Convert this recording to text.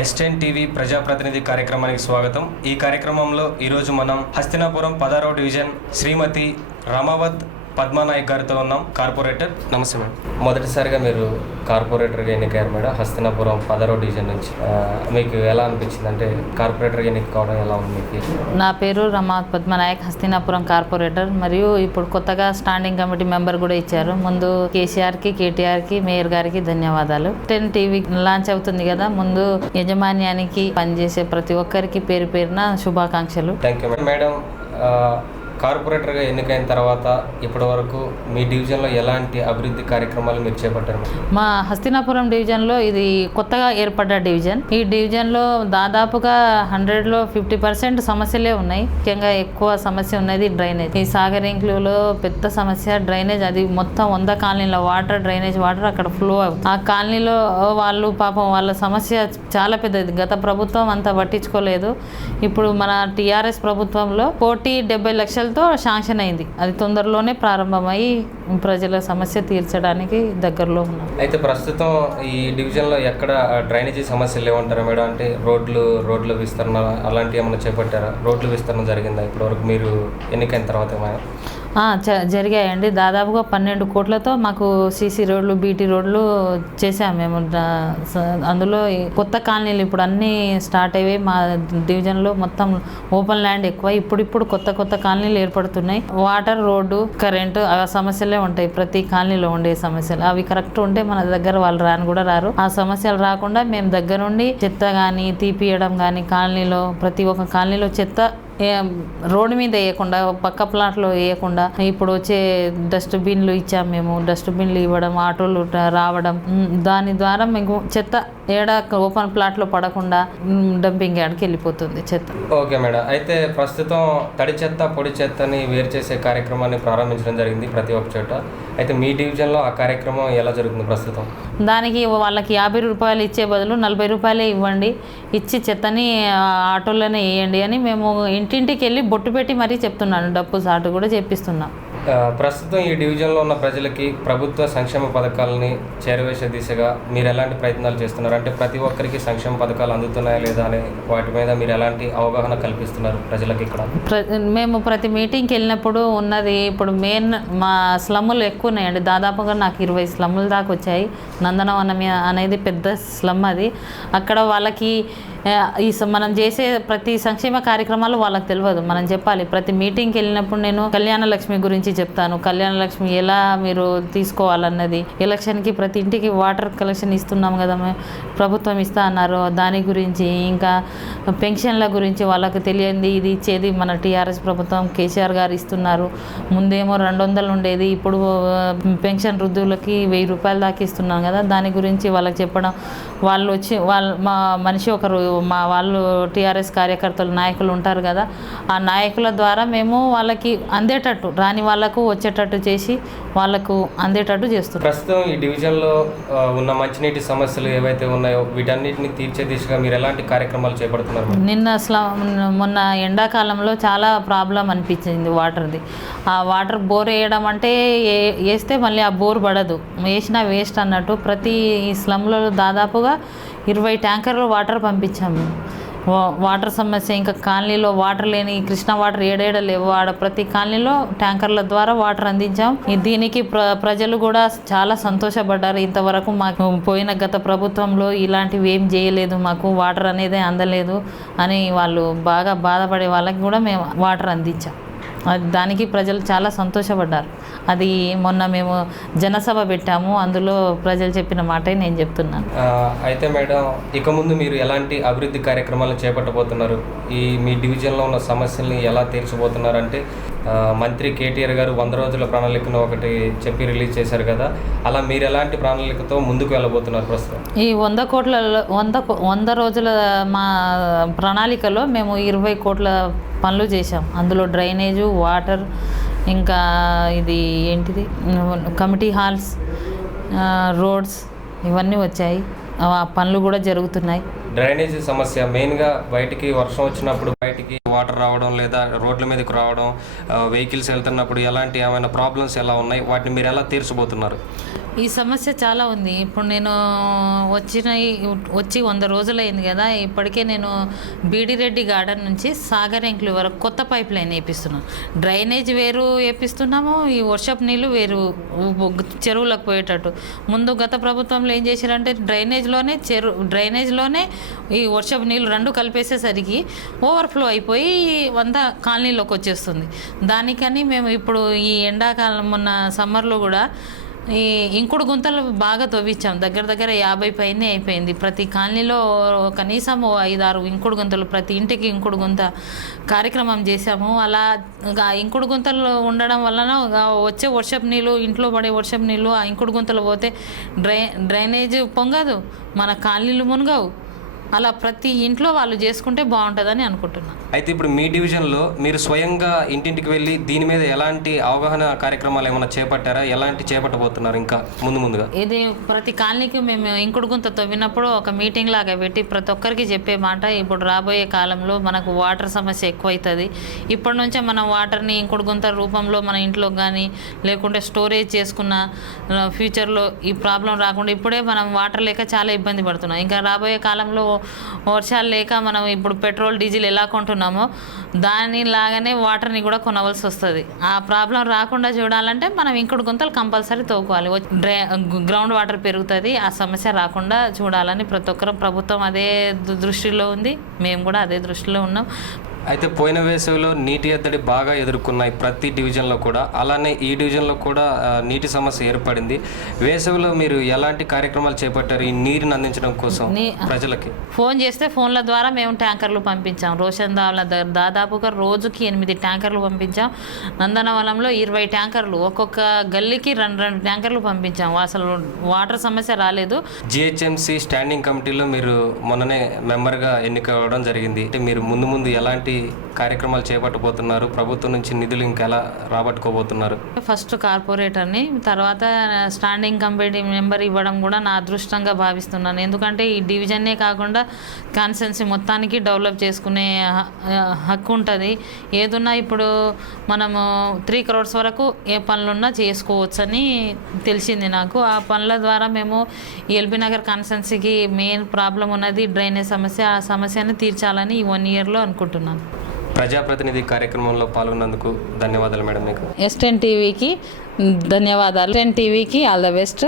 ఎస్టెన్ TV ప్రజాప్రతినిధి కార్యక్రమానికి స్వాగతం. ఈ కార్యక్రమంలో ఈరోజు మనం హస్తినాపురం 16వ డివిజన్ శ్రీమతి రామావత్ పద్మానాయక్ గారితో ఉన్నాం, కార్పొరేటర్. నమస్తే మేడం. మొదటిసారిగా మీరు కార్పొరేటర్గా ఎన్నికయ్యారు మేడం, హస్తినాపురం 16వ డివిజన్ నుంచి. మీకు ఎలా అనిపించింది, అంటే కార్పొరేటర్గా ఎన్నిక కావడం ఎలా ఉంది మీకు? నా పేరు రామావత్ పద్మానాయక్, హస్తినాపురం కార్పొరేటర్. మరియు ఇప్పుడు కొత్తగా స్టాండింగ్ కమిటీ మెంబర్ కూడా ఇచ్చారు. ముందు కేసీఆర్కి, కేటీఆర్కి, మేయర్ గారికి ధన్యవాదాలు. 10 టీవీ లాంచ్ అవుతుంది కదా, ముందు యజమాన్యానికి పనిచేసే ప్రతి ఒక్కరికి పేరు పేరున శుభాకాంక్షలు. Thank you madam. కార్పొరేటర్గా ఎన్నికైన తర్వాత ఇప్పటి వరకు మీ డివిజన్లో ఎలాంటి అభివృద్ధి కార్యక్రమాలు మీరు చేపట్టారు? మా హస్తినాపురం డివిజన్లో ఇది కొత్తగా ఏర్పడ్డ డివిజన్. ఈ డివిజన్లో దాదాపుగా 100లో 50% సమస్యలే ఉన్నాయి. ముఖ్యంగా ఎక్కువ సమస్య ఉన్నది డ్రైనేజ్. ఈ సాగరింకులలో పెద్ద సమస్య డ్రైనేజ్. అది మొత్తం 100 కాలనీల డ్రైనేజ్ వాటర్ అక్కడ ఫ్లో అవుతుంది. ఆ కాలనీలో వాళ్ళు పాపం వాళ్ళ సమస్య చాలా పెద్దది. గత ప్రభుత్వం అంతా పట్టించుకోలేదు. ఇప్పుడు మన టీఆర్ఎస్ ప్రభుత్వంలో 1,70 లక్షలతో శాంక్షన్ అయింది. అది తొందరలోనే ప్రారంభమై ప్రజల సమస్య తీర్చడానికి దగ్గరలో ఉన్నాం. అయితే ప్రస్తుతం ఈ డివిజన్లో ఎక్కడ డ్రైనేజీ సమస్యలు లేవంటారా మేడం? అంటే రోడ్ల విస్తరణ అలాంటివి ఏమైనా చేపట్టారా? రోడ్ల విస్తరణ జరిగిందా ఇప్పటివరకు మీరు ఎన్నికైన తర్వాత? జరిగాయండి. దాదాపుగా 12 కోట్లతో మాకు సీసీ రోడ్లు, బీటీ రోడ్లు చేసాము మేము. అందులో కొత్త కాలనీలు ఇప్పుడు అన్నీ స్టార్ట్ అయ్యాయి. మా డివిజన్లో మొత్తం ఓపెన్ ల్యాండ్ ఎక్కువ. ఇప్పుడు కొత్త కాలనీలు ఏర్పడుతున్నాయి. వాటర్, రోడ్డు, కరెంటు ఆ సమస్యలే ఉంటాయి. ప్రతి కాలనీలో ఉండే సమస్యలు అవి కరెక్ట్ ఉంటే మన దగ్గర వాళ్ళు రారు. ఆ సమస్యలు రాకుండా మేము దగ్గరుండి చెత్త కానీ తీపియడం కానీ, కాలనీలో ప్రతి ఒక్క కాలనీలో చెత్త రోడ్డు మీద వేయకుండా, పక్క ప్లాట్లో వేయకుండా, ఇప్పుడు వచ్చే డస్ట్బిన్లు ఇచ్చాము మేము. డస్ట్బిన్లు ఇవ్వడం, ఆటోలు రావడం, దాని ద్వారా మేము చెత్త ఓపెన్ ప్లాట్లో పడకుండా డంపింగ్ యార్డ్కి వెళ్ళిపోతుంది చెత్త. Okay madam. అయితే ప్రస్తుతం తడి చెత్త, పొడి చెత్తని వేరు చేసే కార్యక్రమాన్ని ప్రారంభించడం జరిగింది ప్రతి ఒక్క చోట. అయితే మీ డివిజన్లో ఆ కార్యక్రమం ఎలా జరుగుతుంది ప్రస్తుతం? దానికి వాళ్ళకి 50 రూపాయలు ఇచ్చే బదులు 40 రూపాయలే ఇవ్వండి, ఇచ్చి చెత్తని ఆటోలోనే వేయండి అని మేము ఇంటింటికి వెళ్ళి బొట్టు పెట్టి మరీ చెప్తున్నాను. డప్పు సాటు కూడా చెప్పిస్తున్నాం. ప్రస్తుతం ఈ డివిజన్లో ఉన్న ప్రజలకి ప్రభుత్వ సంక్షేమ పథకాలని చేరవేసే దిశగా మీరు ఎలాంటి ప్రయత్నాలు చేస్తున్నారు? అంటే ప్రతి ఒక్కరికి సంక్షేమ పథకాలు అందుతున్నాయా లేదా అనే వాటి మీద మీరు ఎలాంటి అవగాహన కల్పిస్తున్నారు ప్రజలకి ఇక్కడ? మేము ప్రతి మీటింగ్కి వెళ్ళినప్పుడు ఉన్నది, ఇప్పుడు మెయిన్ మా స్లమ్ములు ఎక్కువ ఉన్నాయండి. దాదాపుగా నాకు 20 స్లమ్ముల దాకా వచ్చాయి. నందనవనం అనేది పెద్ద స్లమ్. అది అక్కడ వాళ్ళకి మనం చేసే ప్రతి సంక్షేమ కార్యక్రమాలు వాళ్ళకి తెలియదు. మనం చెప్పాలి. ప్రతి మీటింగ్కి వెళ్ళినప్పుడు నేను కళ్యాణ లక్ష్మి గురించి చెప్తాను. కళ్యాణ లక్ష్మి ఎలా మీరు తీసుకోవాలన్నది, ఎలక్షన్కి ప్రతి ఇంటికి వాటర్ కలెక్షన్ ఇస్తున్నాం కదా, ప్రభుత్వం ఇస్తా అన్నారు, దాని గురించి, ఇంకా పెన్షన్ల గురించి వాళ్ళకి తెలియంది. ఇది ఇచ్చేది మన టీఆర్ఎస్ ప్రభుత్వం, కేసీఆర్ గారు ఇస్తున్నారు. ముందేమో 200 ఉండేది, ఇప్పుడు పెన్షన్ వృద్ధులకి 1000 రూపాయలు దాకా ఇస్తున్నాం కదా, దాని గురించి వాళ్ళకి చెప్పడం. వాళ్ళు వచ్చి మా మనిషి ఒకరు, మా వాళ్ళు టీఆర్ఎస్ కార్యకర్తలు, నాయకులు ఉంటారు కదా, ఆ నాయకుల ద్వారా మేము వాళ్ళకి అందేటట్టు, రాని వాళ్ళకు వచ్చేటట్టు చేసి వాళ్ళకు అందేటట్టు చేస్తున్నాం. ప్రస్తుతం ఈ డివిజన్లో ఉన్న మంచినీటి సమస్యలు ఏవైతే ఉన్నాయో వీటన్నిటిని తీర్చే దిశగా మీరు ఎలాంటి కార్యక్రమాలు చేపడుతున్నారు? మొన్న ఎండాకాలంలో చాలా ప్రాబ్లం అనిపించింది వాటర్ది. ఆ వాటర్ బోర్ వేయడం అంటే వేస్తే మళ్ళీ ఆ బోర్ పడదు, వేసినా వేస్ట్ అన్నట్టు. ప్రతి స్లమ్లో దాదాపుగా 20 ట్యాంకర్లు వాటర్ పంపించాము. వాటర్ సమస్య, ఇంకా కాలనీలో వాటర్ లేని, కృష్ణా వాటర్ ఏడేడ లేవు, ఆడ ప్రతి కాలనీలో ట్యాంకర్ల ద్వారా వాటర్ అందించాం. దీనికి ప్రజలు కూడా చాలా సంతోషపడ్డారు. ఇంతవరకు మాకు పోయిన గత ప్రభుత్వంలో ఇలాంటివి ఏం చేయలేదు, మాకు వాటర్ అనేది అందలేదు అని వాళ్ళు బాగా బాధపడే వాళ్ళకి కూడా మేము వాటర్ అందించాం. దానికి ప్రజలు చాలా సంతోషపడ్డారు. అది మొన్న మేము జనసభ పెట్టాము, అందులో ప్రజలు చెప్పిన మాటే నేను చెప్తున్నాను. అయితే మేడం, ఇక ముందు మీరు ఎలాంటి అభివృద్ధి కార్యక్రమాలను చేపట్టబోతున్నారు? మీ డివిజన్లో ఉన్న సమస్యల్ని ఎలా తీర్చబోతున్నారు? అంటే మంత్రి కేటీఆర్ గారు 100 రోజుల ప్రణాళికను ఒకటి చెప్పి రిలీజ్ చేశారు కదా, అలా మీరు ఎలాంటి ప్రణాళికతో ముందుకు వెళ్ళబోతున్నారు ప్రస్తుతం? ఈ 100 రోజుల మా ప్రణాళికలో మేము 20 కోట్ల పనులు చేశాం. అందులో డ్రైనేజు, వాటర్, ఇంకా ఇది ఏంటిది కమిటీ హాల్స్, రోడ్స్ ఇవన్నీ వచ్చాయి. ఆ పనులు కూడా జరుగుతున్నాయి. డ్రైనేజీ సమస్య మెయిన్గా బయటికి వర్షం వచ్చినప్పుడు బయటికి వాటర్ రావడం, లేదా రోడ్ల మీదకి రావడం, వెహికల్స్ వెళ్తున్నప్పుడు ఎలాంటి ఏమైనా ప్రాబ్లమ్స్ ఎలా ఉన్నాయి, వాటిని మీరు ఎలా తీర్చబోతున్నారు? ఈ సమస్య చాలా ఉంది. ఇప్పుడు నేను వచ్చి 100 రోజులైంది కదా. ఇప్పటికే నేను బీడిరెడ్డి గార్డెన్ నుంచి సాగర్ ఎంక్లు వరకు కొత్త పైప్ లైన్ వేపిస్తున్నాను. డ్రైనేజ్ వేరు వేపిస్తున్నాము, ఈ వర్షపు నీళ్ళు వేరు చెరువులకు పోయేటట్టు. ముందు గత ప్రభుత్వంలో ఏం చేశారంటే డ్రైనేజ్లోనే ఈ వర్షపు నీళ్ళు రెండు కలిపేసేసరికి ఓవర్ఫ్లో అయిపోయి అంతా కాలనీలోకి వచ్చేస్తుంది. దానికని మేము ఇప్పుడు ఈ ఎండాకాలం మొన్న సమ్మర్లో కూడా ఈ ఇంకుడు గుంతలు బాగా తవ్వించాం. దగ్గర 50 పైనే అయిపోయింది. ప్రతి కాలనీలో కనీసం 5-6 ఇంకుడు గుంతలు, ప్రతి ఇంటికి ఇంకుడు గుంత కార్యక్రమం చేశాము. అలా ఇంకుడు గుంతలు ఉండడం వలన వచ్చే వర్షపు నీళ్ళు, ఇంట్లో పడే వర్షపు నీళ్ళు ఆ ఇంకుడు గుంతలు పోతే డ్రైనేజ్ పొంగదు, మన కాలనీలు మునగవు. అలా ప్రతి ఇంట్లో వాళ్ళు చేసుకుంటే బాగుంటుందని అనుకుంటున్నాను. అయితే ఇప్పుడు మీ డివిజన్లో మీరు స్వయంగా ఇంటింటికి వెళ్ళి దీని మీద ఎలాంటి అవగాహన కార్యక్రమాలు ఏమైనా చేపట్టారా? ఎలాంటి చేపట్టబోతున్నారు ఇంకా ముందుగా? ఇది ప్రతి కాలనీకి మేము ఇంకుడు గుంత తవ్వినప్పుడు ఒక మీటింగ్ లాగా పెట్టి ప్రతి ఒక్కరికి చెప్పే మాట, ఇప్పుడు రాబోయే కాలంలో మనకు వాటర్ సమస్య ఎక్కువవుతుంది. ఇప్పటి నుంచే మనం వాటర్ని ఇంకుడు గుంత రూపంలో మన ఇంట్లో కానీ లేకుంటే స్టోరేజ్ చేసుకున్న ఫ్యూచర్లో ఈ ప్రాబ్లం రాకుండా ఇప్పుడే మనం వాటర్ లేక చాలా ఇబ్బంది పడుతున్నాం. ఇంకా రాబోయే కాలంలో వర్షాలు లేక మనం ఇప్పుడు పెట్రోల్ డీజిల్ ఎలా కొంటున్నామో దానిలాగానే వాటర్ని కూడా కొనవలసి వస్తుంది. ఆ ప్రాబ్లం రాకుండా చూడాలంటే మనం ఇంకుడు గుంతలు కంపల్సరీ తవ్వుకోవాలి. గ్రౌండ్ వాటర్ పెరుగుతుంది, ఆ సమస్య రాకుండా చూడాలని ప్రతి ఒక్కరు, ప్రభుత్వం అదే దృష్టిలో ఉంది, మేము కూడా అదే దృష్టిలో ఉన్నాం. అయితే పోయిన వేసవిలో నీటి ఎద్దడి బాగా ఎదుర్కొన్నాయి ప్రతి డివిజన్లో కూడా. అలానే ఈ డివిజన్లో కూడా నీటి సమస్య ఏర్పడింది. వేసవిలో మీరు ఎలాంటి కార్యక్రమాలు చేపట్టారు ఈ నీరుని అందించడం కోసం ప్రజలకి? ఫోన్ చేస్తే ఫోన్ల ద్వారా మేము ట్యాంకర్లు పంపించాం. రోషన్ దావుల దాదాపుగా రోజుకి 8 ట్యాంకర్లు పంపించాం. నందనవనంలో 20 ట్యాంకర్లు, ఒక్కొక్క గల్లీకి 2 ట్యాంకర్లు పంపించాం. అసలు వాటర్ సమస్య రాలేదు. జిహెచ్ఎంసీ స్టాండింగ్ కమిటీలో మీరు మొన్ననే మెంబర్గా ఎన్నిక అవ్వడం జరిగింది. అంటే మీరు ముందు ఎలాంటి కార్యక్రమాలు చేపట్టబోతున్నారు? ప్రభుత్వం నుంచి నిధులు ఇంకెలా రాబట్టుకోబోతున్నారు? ఫస్ట్ కార్పొరేటర్ని, తర్వాత స్టాండింగ్ కమిటీ మెంబర్ ఇవ్వడం కూడా నా అదృష్టంగా భావిస్తున్నాను. ఎందుకంటే ఈ డివిజన్నే కాకుండా కాన్స్టిట్యున్సీ మొత్తానికి డెవలప్ చేసుకునే హక్కు ఉంటుంది. ఏదున్నా ఇప్పుడు మనము 3 crores వరకు ఏ పనులున్నా చేసుకోవచ్చని తెలిసింది నాకు. ఆ పనుల ద్వారా మేము ఈ ఎల్బీ నగర్ కాన్స్టిట్యున్సీకి మెయిన్ ప్రాబ్లం ఉన్నది డ్రైనేజ్ సమస్య. ఆ సమస్యను తీర్చాలని ఈ 1 yearలో అనుకుంటున్నాను. ప్రజాప్రతినిధి కార్యక్రమంలో పాల్గొన్నందుకు ధన్యవాదాలు మేడం. మీకు S10 టీవీకి ధన్యవాదాలు. S10 టీవీకి ఆల్ ద బెస్ట్.